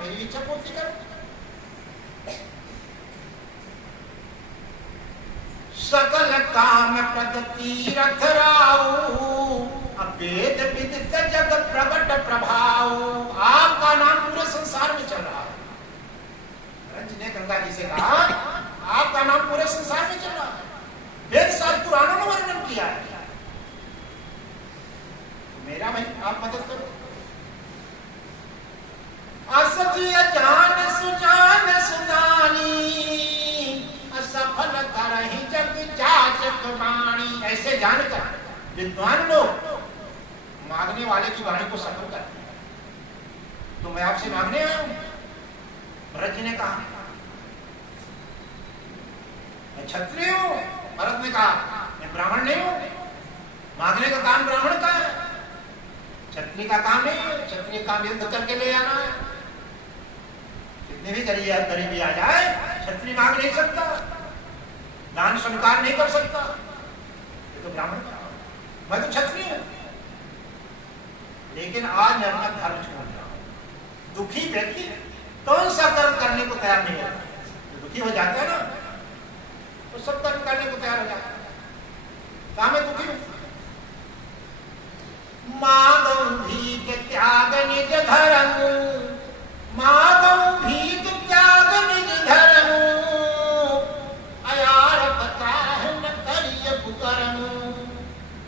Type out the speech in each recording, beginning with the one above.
मेरी इच्छा पूर्ति करो। सकल काम पद तीरथ राऊ, वेद विदित जग प्रगट प्रभाव। आपका नाम पूरे संसार में चल रहा है। रंज ने गंगा जी से कहा आपका नाम पूरे संसार में चल रहा है, वेद शास्त्र पुराणों ने वर्णन किया है, मेरा भाई आप मदद करो। असजी जान सुजान सुजानी, असफल करहि जग जाचक वाणी। ऐसे जानकर विद्वान लोग मांगने वाले की वाणी को सफल करते हैं। तो मैं आपसे मांगने आया हूं। भरत जी ने कहा मैं क्षत्रिय हूं। भरत ने कहा मैं ब्राह्मण नहीं हूं। मांगने का काम ब्राह्मण का है, क्षत्रिय का काम नहीं है। क्षत्रिय काम युद्ध करके ले आना है। कितने भी गरीबी आ जाए क्षत्रिय मांग नहीं सकता, दान स्वीकार नहीं कर सकता। ये तो ब्राह्मण का, मैं तो क्षत्रिय हूं। लेकिन आज मैं अपना धर्म छोड़ रहा हूं। दुखी व्यक्ति कौन सा कर्म करने को तैयार नहीं है? दुखी हो जाता है ना, तो सब कर्म करने को तैयार हो जाता है। कहा मैं दुखी हूं। मागौ भीख त्याग निज धर्म, मागौ भीख त्याग निज धर्म, अयार पत्राह न करिय कुकर्म।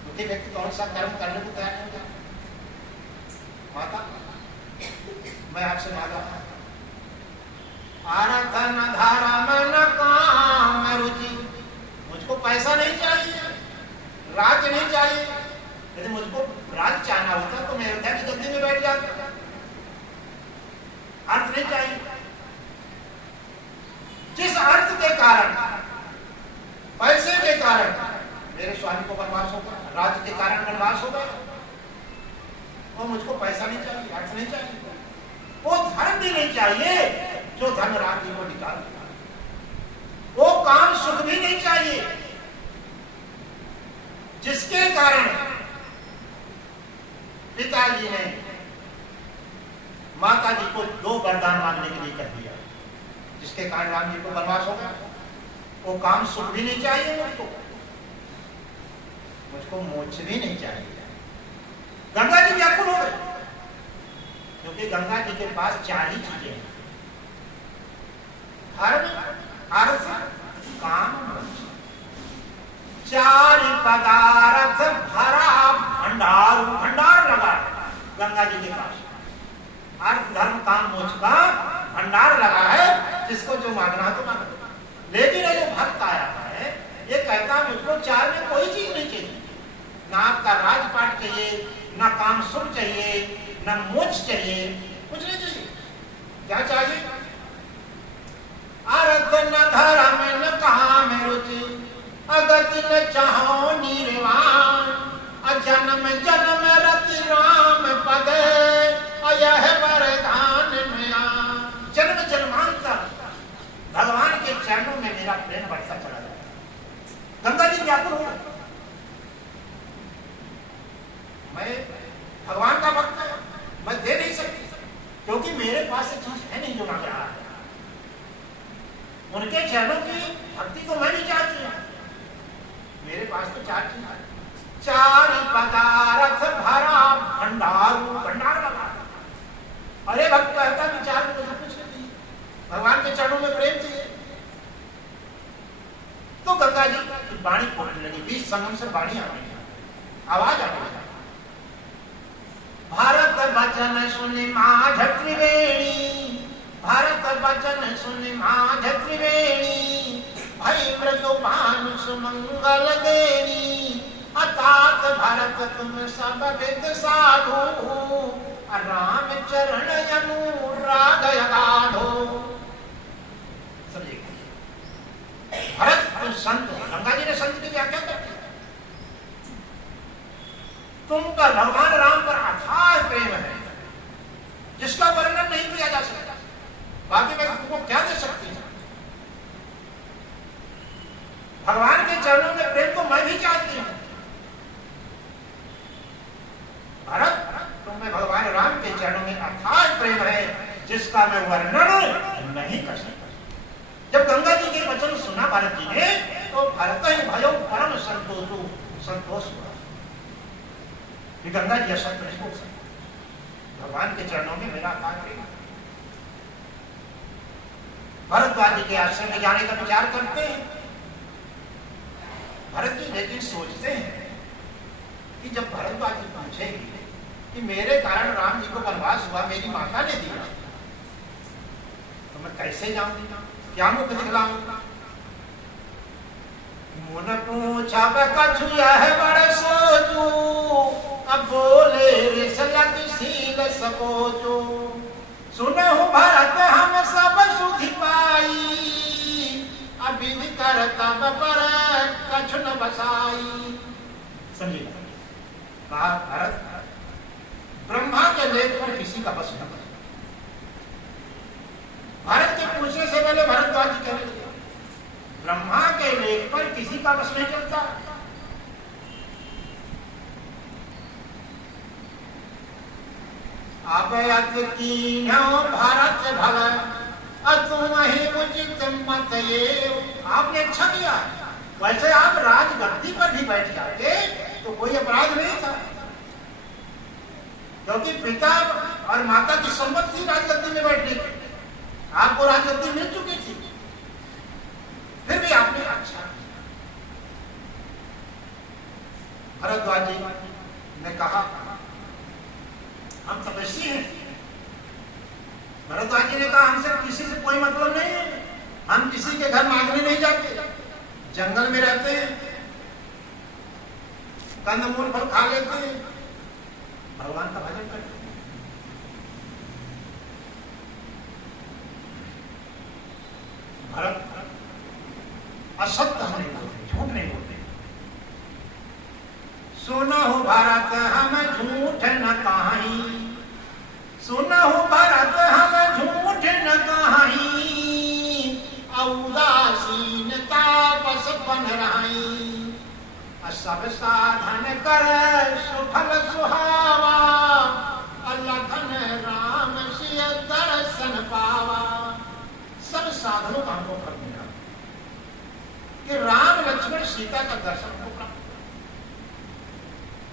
दुखी व्यक्ति कौन सा कर्म करने को तैयार नहीं होता? माता मैं आपसे मांगा आरथ न धर्म न काम रुचि। मुझको पैसा नहीं चाहिए, राज्य नहीं चाहिए। यदि मुझको राज्य चाहना होता तो मैं अयोध्या की गद्दी में बैठ जाता। अर्थ नहीं चाहिए। जिस अर्थ के कारण, पैसे के कारण मेरे स्वामी को वनवास होगा, राज्य के कारण वनवास होगा, वो मुझको पैसा नहीं चाहिए, अर्थ नहीं चाहिए। वो धर्म भी नहीं चाहिए जो धर्म राम जी को निकाल दिया। वो काम सुख भी नहीं चाहिए जिसके कारण पिताजी ने माता जी को 2 वरदान मांगने के लिए कह दिया, जिसके कारण राम जी को वनवास हो गया। वो काम सुख भी नहीं चाहिए मुझको मोक्ष भी नहीं चाहिए। गंगा जी व्याकुल हो गए, क्योंकि गंगा जी के पास 4 ही चीजें हैं, धर्म अर्थ काम मोक्ष। 4 पदार्थ भरा भंडार, भंडार लगा गंगा जी के पास। अर्थ धर्म काम मोक्ष का भंडार लगा है, जिसको जो मांगना है तो मांगना। लेकिन ये जो भक्त आया है ये कहता है मुझको 4 में कोई चीज नहीं चाहिए। ना आपका राजपाट चाहिए, ना काम सुख चाहिए, ना मोक्ष चाहिए, कुछ नहीं चाहिए। क्या चाहिए? अर्थ न धर्म न काम रुचि, अगति न चाहो निर्वाण, अजन्म जन्म रति राम पद, अयह वरदान मिला। जन्म जन्मांतर भगवान के चरणों में मेरा प्रेम बढ़ता चला जाता। गंगा जी व्याकुल हो गए। मैं भगवान का भक्त है, मैं दे नहीं सकती, क्योंकि मेरे पास एक चीज है नहीं जो मांग रहा है। उनके चरणों की भक्ति तो मैं भी चाहती हूँ। मेरे पास तो 4 चीज है। 4 पदार्थ भरा भंडार, भंडार लगा। अरे भक्त कहता विचार में मुझे कुछ नहीं, भगवान के चरणों में प्रेम चाहिए। तो गंगा जी की वाणी फूटने लगी, बीच संगम से वाणी आ रही, आवाज आ रही। भारत वचन सुनि माझ त्रिवेणी, भारत वचन सुनि माझ त्रिवेणी, भई मृदुपान सुमंगल देनी, अतात भरत तुम सब विद साधु, राम चरण अनुराग अगाधो। समझिए, भरत तुम संत हो। गंगा जी ने संत की व्याख्या कर दी। तुम पर भगवान राम पर अथाह प्रेम है, जिसका वर्णन नहीं किया जा सकता। बाकी मैं तुमको क्या दे सकती हूं? भगवान के चरणों में प्रेम तो मैं भी चाहती हूं। भरत, तुम्हें भगवान राम के चरणों में अथाह प्रेम है, जिस उसका मैं वर्णन नहीं कर सकता। जब गंगा जी के वचन सुना भारत जी ने तो भरत ही भयो परम संतोष हुआ। गंगा जी असत्य नहीं बोल सकते, भगवान के चरणों में मेरा कार्य। भरद्वाज जी के आश्रम में जाने का विचार करते हैं भरत जी, लेकिन सोचते हैं कि जब भरद्वाज जी पूछेंगे कि मेरे कारण राम जी को वनवास हुआ, मेरी माता ने दिया, तो मैं कैसे जाऊंगी, क्या मुख दिखलाऊंगा। मुन पूछा कछु यह बड़ सोचू, अब बोले ऋष लग शील सबोचू। सुनहु भरत हम सब सुधि पाई, अविधि कर तब पर कछु न बसाई। समझिए भरत ब्रह्मा के लेख पर किसी का बस न बचा। भारत के पूछने से पहले भरद्वाज जी कहने लगे ब्रह्मा के लेख पर किसी का बस नहीं चलता। अब भारत भला तुम ही उचित मत ये। आपने अच्छा किया, वैसे आप राजगद्दी पर भी बैठ जाते तो कोई अपराध नहीं था, क्योंकि पिता और माता की संपत्ति राजगद्दी में बैठने की, आपको राजगद्दी मिल चुकी थी, फिर भी आपने अच्छा। भरद्वाज जी ने कहा हम तपस्वी हैं। भरद्वाज जी ने कहा हमसे किसी से कोई मतलब नहीं है, हम किसी के घर मांगने नहीं जाते, जंगल में रहते हैं, कंदमूल फल खा लेते हैं, भगवान का भजन करते हैं। भरत असत्य हम नहीं बोलते, झूठ नहीं बोलते। सुनहु भरत हम झूठ न कहीं, सुनहु भरत हम झूठ न कहीं, उदासीनता बस बन रही। सब साधन कर सुफल सुहावा, लखन राम सिय दर्शन पावा। सब साधनों का हमको फल मिला कि राम लक्ष्मण सीता का दर्शन को प्राप्त।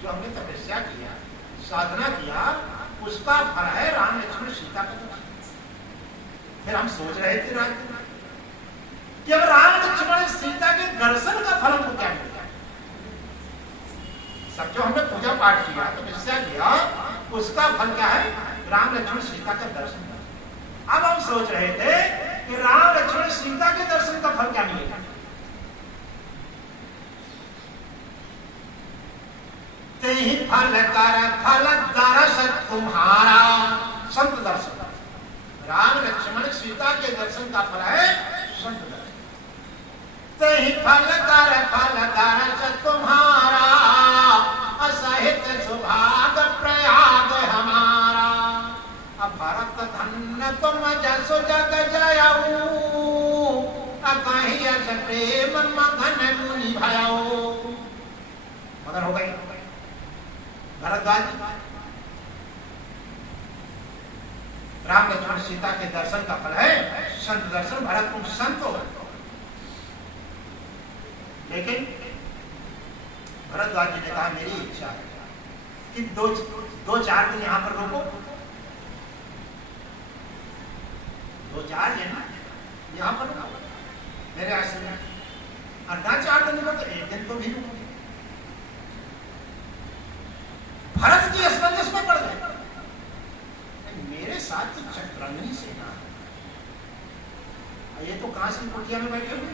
जो हमने तपस्या किया, साधना किया, उसका फल है राम लक्ष्मण सीता का दर्शन। फिर हम सोच रहे थे रात कि अब राम लक्ष्मण सीता के दर्शन का फल हमको क्या मिलेगा। सब जो हमने पूजा पाठ किया, तपस्या किया, उसका फल क्या है, राम लक्ष्मण सीता का दर्शन। अब हम सोच रहे थे कि राम लक्ष्मण सीता के दर्शन का फल क्या मिलेगा। ते ही फल कर फल दर्श तुम्हारा, संत दर्शन। राम लक्ष्मण सीता के दर्शन का फल है संत दर्शन। ते ही फल कर फल दर्श तुम्हारा, असहित सुभाग प्रयाग हमारा। अब भरत धन्य तुम जसो जग जयऊ, कहीं अस प्रेम मगन मुनि भयऊ। मगन हो गई भरद्वाज। राम लक्ष्मण सीता के दर्शन का फल है संत दर्शन। भरत तुम संत हो। लेकिन भरद्वाज जी ने कहा मेरी इच्छा है कि दो चार दिन यहां पर रुको। 2-4 दिन यहां पर रुको मेरे आश्रम में, और 4 दिन रुको तो 1 दिन तो भी रुको। भरत जी असमंजस में पड़ गए। मेरे साथ तो चतुरंगिनी सेना, ये तो कांच की कुटिया में बैठे हुए।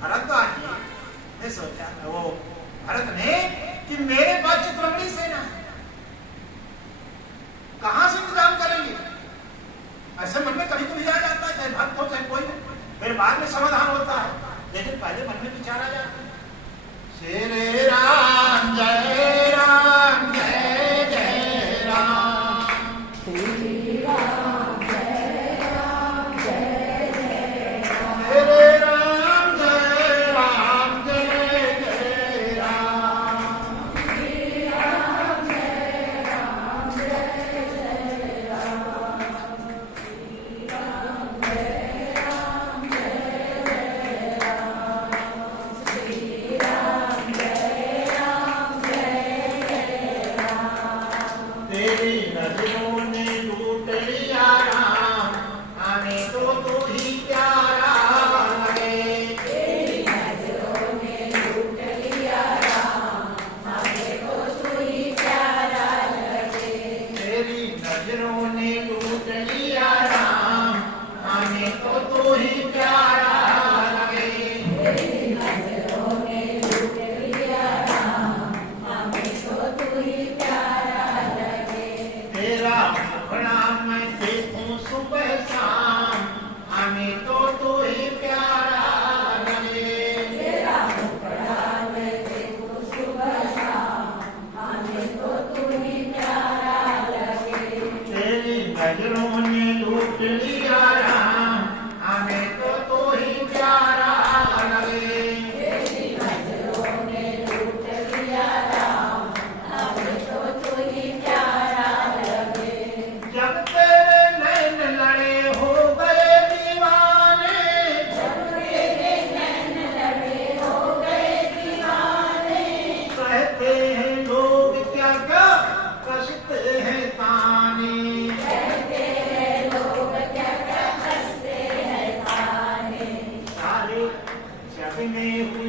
भरद्वाज जी ने सोचा, वो भरत ने, कि मेरे पास चतुरंगिनी सेना है, कहां से इंतजाम करेंगे। ऐसे मन में कभी कभी आ जाता है, चाहे भक्त हो चाहे कोई, फिर बाद में समाधान होता है, लेकिन पहले मन में विचार आ जाता है। श्री राम जय राम जय जय राम, श्री राम जय राम जय जय राम, श्री राम जय राम जय जय राम, श्री राम जय राम जय जय राम। नजरों ने लूट लिया राम, हमें तो तू ही प्यारा लगे। तेरी नजरों ने लूट लिया राम, हमें तो तू ही प्यारा लगे। तेरा मुखड़ा मैं देखूं सुबह शाम, हमें तो तू ही प्यारा लगे। तेरा मुखड़ा मैं देखूं सुबह शाम, हमें तो तू ही प्यारा लगे। तेरी नजरों ने लूट लिया राम, हमें तो तू ही प्यारा लगे। तेरी नजरों ने लूट लिया राम, हमें तो तू ही प्यारा लगे। जब तेरे नैन लड़े हो गए दीवाने, जब तेरे नैन लड़े हो गए दीवाने, कहते हैं लोग क्या क्या कसते हैं ताने। कहते हैं लोग क्या क्या कसते हैं ताने। सारे जग में हुई